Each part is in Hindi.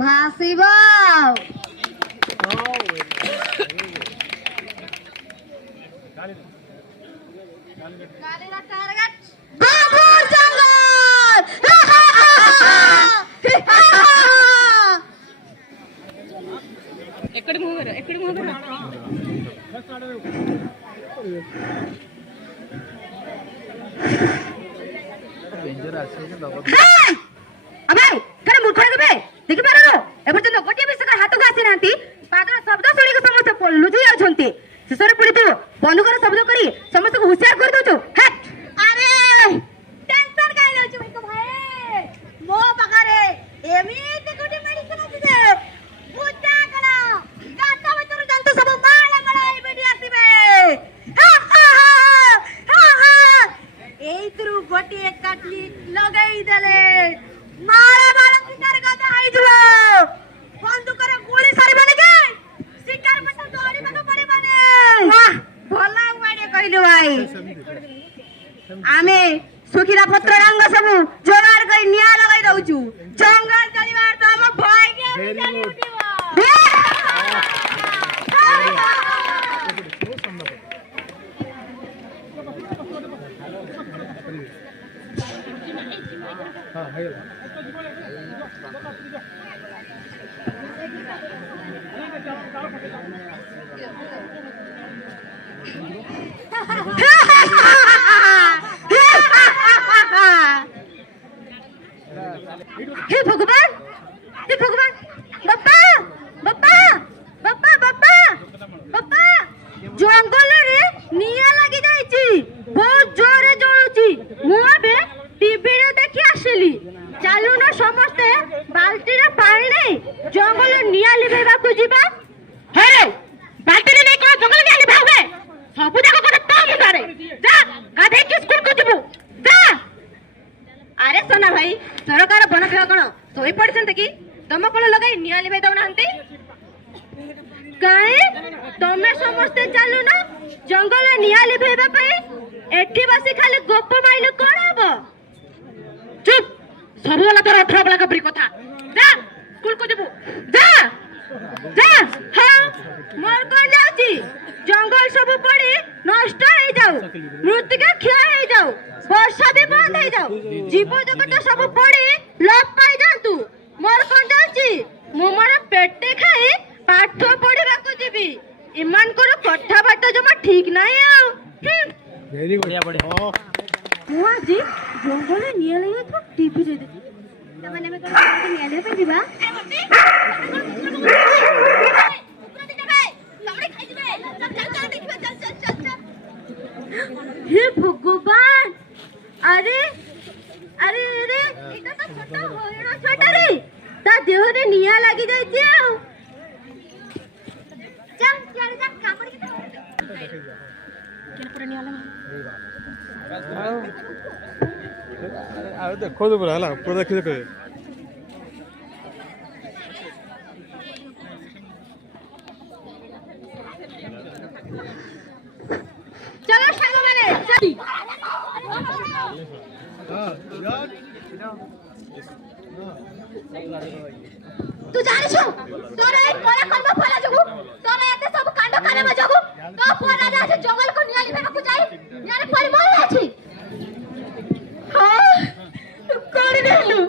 भासिब ఎక్కడికి మూవరు अबे करे मूर्ख गबे देखि पारनो एपर्यंत गोटे बिसक हाथ को आसी नांती पादर शब्द शुणी के समस्त लुझी जाउछंती शेषरे पुणी तू बंदूकर शब्द करी समस्त को होशियार कर दउछु हट अरे टेंशन काई लउछु भाई को भाई मो पकारे एमिति गोटे मेडिसिन अछि दे बुझा कला गाता भीतर जंतु सब माला माला ए बेडी आसीबे हा हा हा हा एइतरु गोटे काटली लगाई देले मारा मारा शिकार गदा आइजलो बंदूकर गोली सारिबने के शिकार पट दौड़ी मग पड़िबने वाह भला उबाडे कहिलु भाई आमे सुखीरा पत्र रंग सब जोगाड़ करी निया लगाई दउचू जंगल चलिबार त हम भय के चली उठिबो हां है हे भगवान बापा बापा बापा बापा बापा जंगल रे निया लागि जाईची बहुत जोरे जळुची मु अबे टीवी रे देखि आसिली चालू न समस्ते बाल्टी रे पानी नै जंगल निया लिबेबा को जीवा हे बाल्टी रे नै को जंगल निया लिबावे सब जाक को तो मुंडारे जा गाधे के स्कूल को जीवु जा अरे सोना भाई सरकार वन विभाग कौन सोई पड़ते कि तुम कौन लगाई निया लिबाई दौना काहे तमे समस्ते चलु ना जंगल निया लिबाइबा पई एठी बसी खाली गोप माइले कोन हबो चुप सब वाला तोर 18 वाला कपरी कथा जा स्कूल को जीवु जा जा हां मोर कोन जाउची जंगल सब पड़ी नष्ट हो जाऊ मृतिका क्षय हो जाऊ वर्षा भी बंद हो जाऊ जीव जगत सब पड़ी लोप पाई जातु मोर कोन जाउची मु मोर पेटे खाई पाठ पढ़िबा को जीवी इमान कर कथा बात जमा ठीक नाही आ वेरी बढ़िया बढ़िया हां मु आजी जंगल निया लगे तो टीवी रे देखि तमने में कोन निया ले पे जीवा हे भगवान अरे अरे अरे एटा तो छोटा होयना छोटा रे ता देह रे निया लागि जाय छी आ चल चल जा कामड़ के केन पर निया लगा आ देखो तो हला पूरा देखि करे चलो संग माने चली हां यार तू जानिस तोरा एक कोला कलम फला जगु तोरा एते सब कांड करे बजगु तो पोरा जा से जंगल को निया लिबे को जाई यार परिमल अछि हां तू कर देलु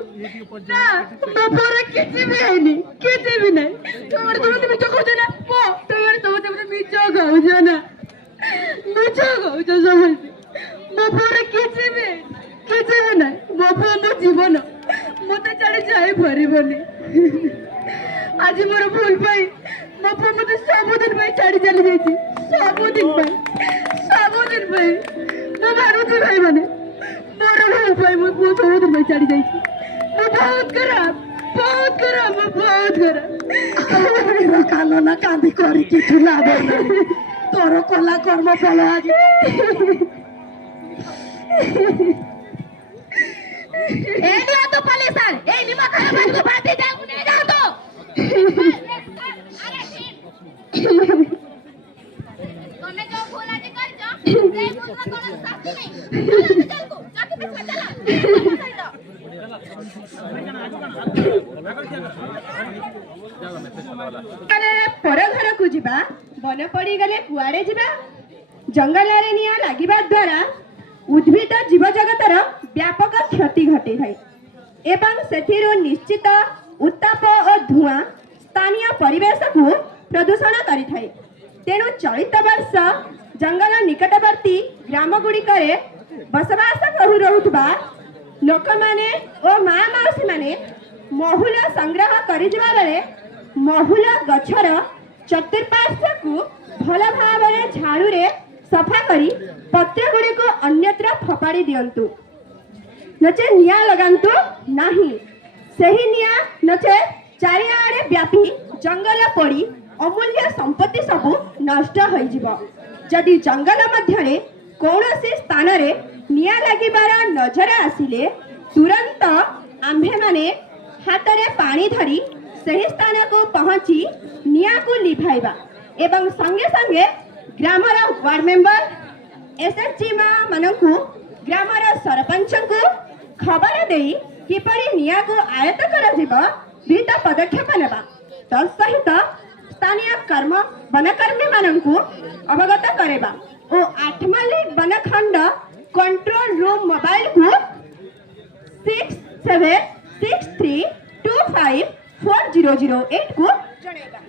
ना तो पोरा किछि भी नहीं तोर तुम चको देना पो तोर तो मिचो गाउ जाना मिचो गाउ जो समझ मो पोरा किछि भी नहीं मो पो मो जीवन मते चली जाई परिबनी आज मोर भूल पाई मो पो मते सब दिन भाई छाड़ी चली जाई सब दिन भाई मो भारुती भाई माने मोर भूल पाई मो सब दिन भाई छाड़ी जाई मो बहुत खराब मो बहुत खराब कालो ना कांदी करी कि लाभ नहीं तोर कला कर्म फल आज एलिया तो पलेसान ए निमा खाए बात को बात दे नहीं जाओ तो अरे ठीक तोने जो भूल आज कर जो ए भूल कोन साथी नहीं चल को जाके पे चला पर घर को जीवा बन पड़ी गले कुआड़े जीवा जंगल रे निया लागिबा द्वारा उद्भिद जीव जगतर व्यापक क्षति घटे थाए एवं सेथिरु निश्चित उत्ताप और धुआं स्थानीय परिवेश को प्रदूषण करि थाए तेणु चलित वर्ष जंगल निकटवर्ती ग्राम गुड़िक बसवास करू रहुथबा लोक माने और माँ मौसी माने महुल संग्रह करिजिबा बेले महुल गछर चतुर्पार्श्व को भल भाव झाड़ू रे सफा करी पत्र गुड़ी को अन्यत्र फपाड़ी दियंतु नचे निया लगांतु नाही सही निया नचे चारिआडे व्यापी जंगल पड़ी अमूल्य संपत्ति सबु नष्ट होई जिवो जदि जंगल मध्यरे कौनसी स्थान रे निया लागिबार नजर आसिले तुरंत आम्भे माने हाथ रे पानी धरी सही स्थान को पहुंची निया को लिभाइबा एवं संगे संगे ग्रामर वार्ड मेंबर एसएचजी मानकु ग्रामर सरपंच को खबर देई किपरि निया को आयत करा जिवो विहित पदक्षेप नेबा तत्सहित स्थानीय वनकर्मी मानकु अवगत करेबा ओ 8 माली वनखंड कंट्रोल रूम मोबाइल को 6763254008 को जणेबा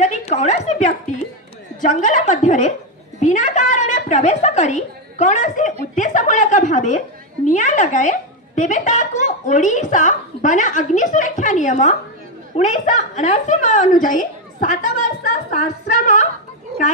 यदि कौनसी व्यक्ति जंगल मध्यरे बिना कारण प्रवेश करी कौनसी उद्देश्यमूलक भावे निया लगाए तेबे ताकू ओडिशा वन अग्नि सुरक्षा नियम 1979 अनुजाई 7 वर्ष सश्रम